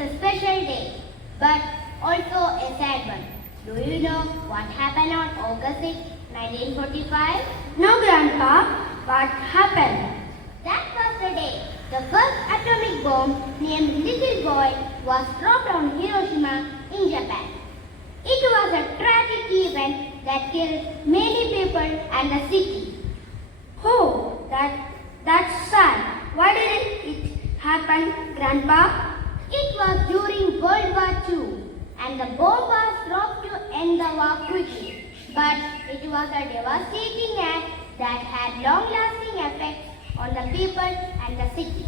a special day, but also a sad one. Do you know what happened on August 6, 1945? No, Grandpa. What happened? That was the day the first atomic bomb named Little Boy was dropped on Hiroshima in Japan. It was a tragic event that killed many people and the city. Oh, that's sad. Why did it happen, Grandpa? It was during World War II and the bomb was dropped to end the war quickly. But it was a devastating act that had long-lasting effects on the people and the city.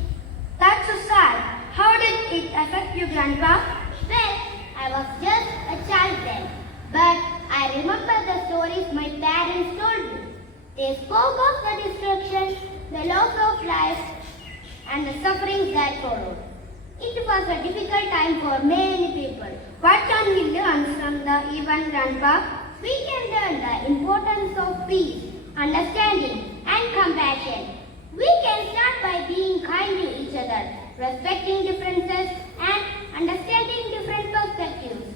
That's so sad. How did it affect you, Grandpa? Well, I was just a child then, but I remember the stories my parents told me. They spoke of the destruction, the loss of life, and the sufferings that followed. It was a difficult time for many people. What can we learn from the event, Grandpa? We can learn the importance of peace, understanding, and compassion. We can start by being kind to each other, respecting differences, and understanding different perspectives.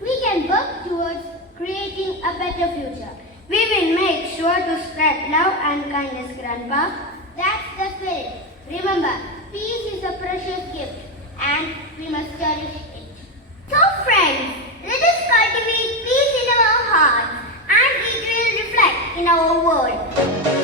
We can work towards creating a better future. We will make sure to spread love and kindness, Grandpa. That's the spirit. Remember, peace is a precious gift, and we must cherish it. So friends, let us cultivate peace in our hearts, and it will reflect in our world.